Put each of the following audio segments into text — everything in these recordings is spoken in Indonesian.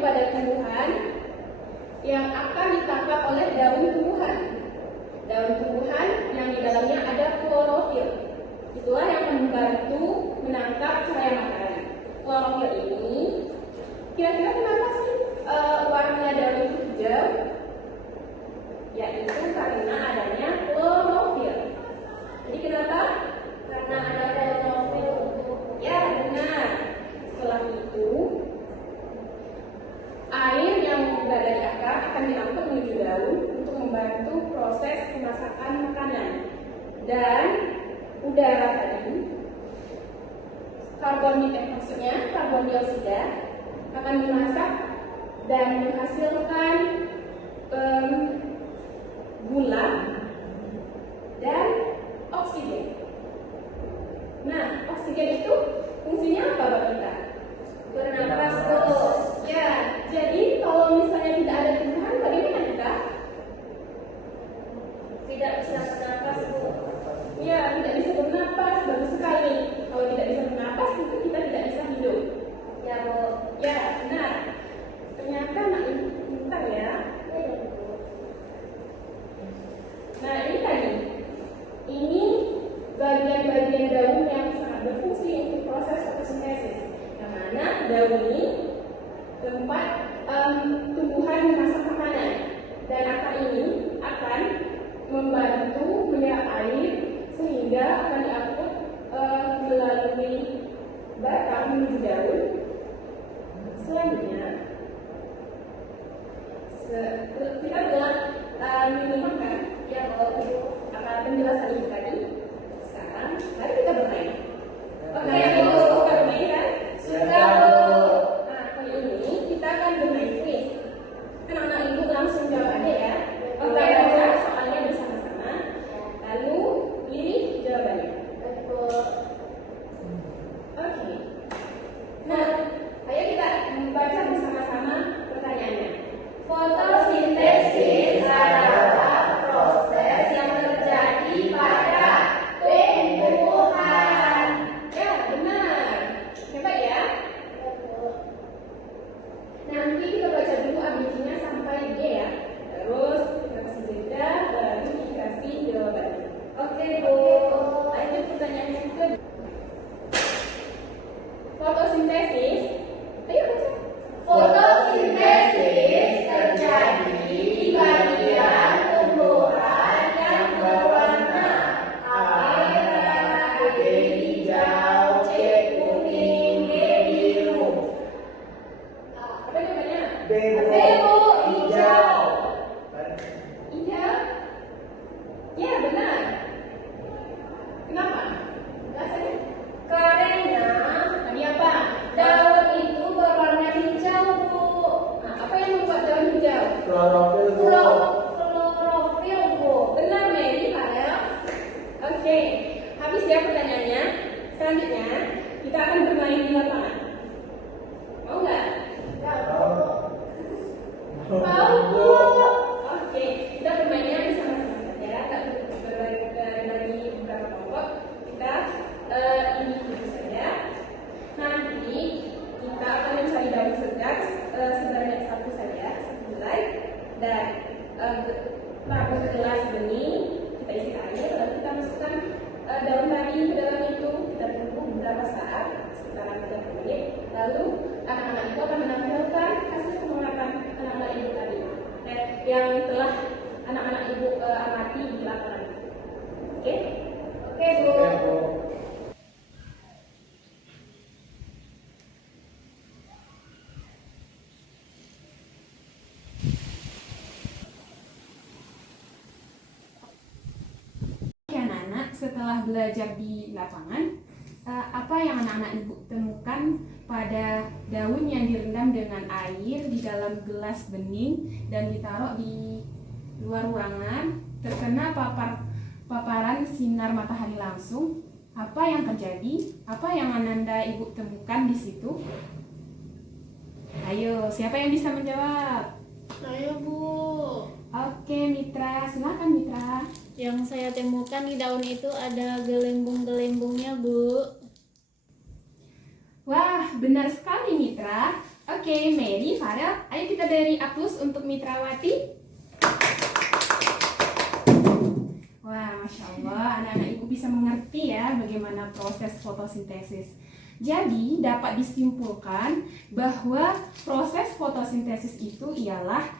pada tumbuhan yang akan ditangkap oleh daun tumbuhan. Daun tumbuhan yang di dalamnya ada klorofil. Itulah yang membantu menangkap cahaya matahari. Klorofil ini, kira-kira kenapa sih warna daun itu hijau? Yaitu karena adanya klorofil. Jadi kenapa? Karena ada klorofil. Ya, benar. Setelah itu, air yang berada di akar akan diangkut menuju daun untuk membantu proses pemasakan makanan. Dan udara tadi, maksudnya karbon dioksida akan dimasak dan menghasilkan gula dan oksigen. Nah, oksigen itu fungsinya apa buat kita? Bernapas tuh. Ya, jadi kalau misalnya tidak ada tumbuhan, bagaimana kita? Tidak bisa bernapas tuh. Ya, tidak bisa bernapas, bagus sekali. Kalau tidak bisa bernapas, tentu kita tidak bisa hidup. Ya, Bu. Ya, benar. Ternyata anak ini pintar ya. Nah, ini tadi. Ini bagian-bagian daun yang sangat berfungsi untuk proses fotosintesis. Yang mana daun ini tempat tumbuhan memasak makanan, dan akar ini akan membantu menyerap air sehingga akan diangkut melalui batang menuju daun. Selanjutnya kita telah menggunakan akan penjelasan ini tadi. Sekarang mari kita bermain. Oke, suka bermain kan? Suka. Nah, kali ini kita akan bermain quiz. Anak-anak ibu langsung jawab aja ya. Oke, baca soalnya bersama-sama. Lalu pilih jawabannya. Oke. Nah, ayo kita membaca bersama-sama pertanyaannya. Fotosintesis adalah proses yang terjadi pada tumbuhan. Ya, benar. Hebat ya. Nanti kita baca dulu ABC-nya sampai G ya. Terus kita kasih jeda, baru dikasih jawabannya. Oke, Bu. Lanjut pertanyaan yang kedua. Fotosintesis. Ayo baca. Fotosintesis terjadi di bagian tumbuhan yang berwarna A merah, B hijau, C kuning, D biru. Apa jawabannya? B, Bu. Hijau. Hijau? Ya, benar. Kenapa? Alasannya? Karena tadi apa? Daun itu berwarna hijau, Bu. Nah, apa yang membuat daun hijau? Klorofil, Bu. Klorofil, Bu. Benar, Mary, Farel. Oke, habis ya pertanyaannya. Selanjutnya, kita akan bermain di lapangan. Mau nggak? Mau, Bu. Oke, kita bermainnya bersama-sama saja. Tak berbagi beberapa kelompok. Kita ini dulu saja. Nanti kita akan mencari daun segar sebanyak satu saja, satu helai, dan tabung gelas bening kita isi air, lalu kita masukkan daun tadi ke dalam itu. Kita tunggu beberapa saat, sekitar 30 menit. Lalu anak-anak itu akan menampilkan hasil pemotretan anak-anak ibu tadi, yang telah anak-anak ibu amati di lapangan. Oke? Oke, Bu. Setelah belajar di lapangan, apa yang anak-anak ibu temukan pada daun yang direndam dengan air di dalam gelas bening dan ditaruh di luar ruangan, terkena paparan sinar matahari langsung? Apa yang terjadi? Apa yang Ananda ibu temukan di situ? Ayo, siapa yang bisa menjawab? Saya, Bu. Oke, Mitra, silakan Mitra. Yang saya temukan di daun itu ada gelembung-gelembungnya, Bu. Wah, benar sekali Mitra. Oke, Mary, Farel, ayo kita beri aplaus untuk Mitrawati. Wah, Masya Allah, anak-anak ibu bisa mengerti ya bagaimana proses fotosintesis. Jadi, dapat disimpulkan bahwa proses fotosintesis itu ialah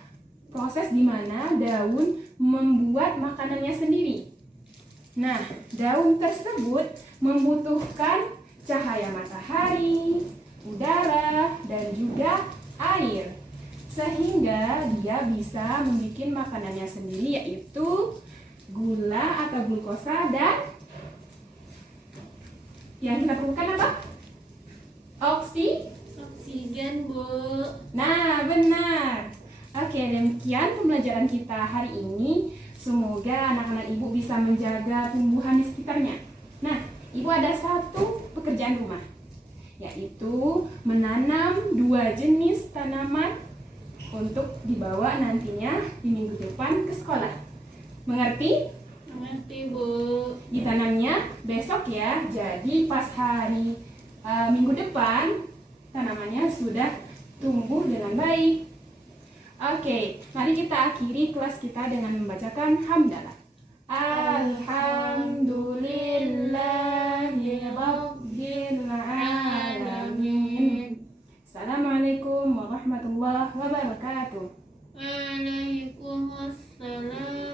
proses di mana daun membuat makanannya sendiri. Nah, daun tersebut membutuhkan cahaya matahari, udara, dan juga air. Sehingga dia bisa membuat makanannya sendiri, yaitu gula atau glukosa, dan yang kita perlukan apa? Oksigen, Bu. Nah, benar. Oke, demikian pembelajaran kita hari ini. Semoga anak-anak ibu bisa menjaga tumbuhan di sekitarnya. Nah, ibu ada satu pekerjaan rumah, yaitu menanam 2 jenis tanaman untuk dibawa nantinya di minggu depan ke sekolah. Mengerti? Mengerti, Bu. Ditanamnya besok ya. Jadi pas hari minggu depan tanamannya sudah tumbuh dengan baik. Oke, mari kita akhiri kelas kita dengan membacakan hamdalah. Alhamdulillahi rabbil alamin. Assalamualaikum warahmatullahi wabarakatuh. Waalaikumsalam.